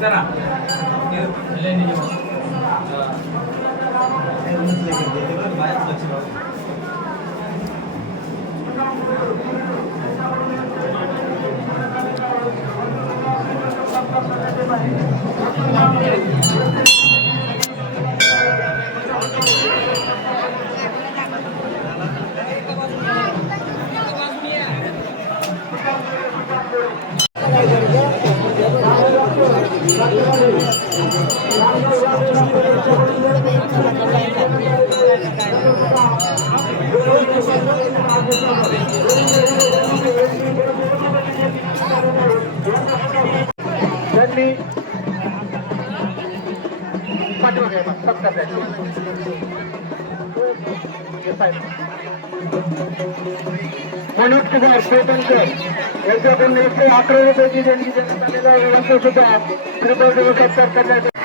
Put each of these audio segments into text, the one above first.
चला त्यांनी पाठीमागे मनोज कुमार शेतनकर यांच्याकडून एकशे अकरा रुपयाची देणगी देण्यात आलेला आहे. यांचं सुद्धा कृपया सत्कार करण्यात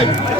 Hey!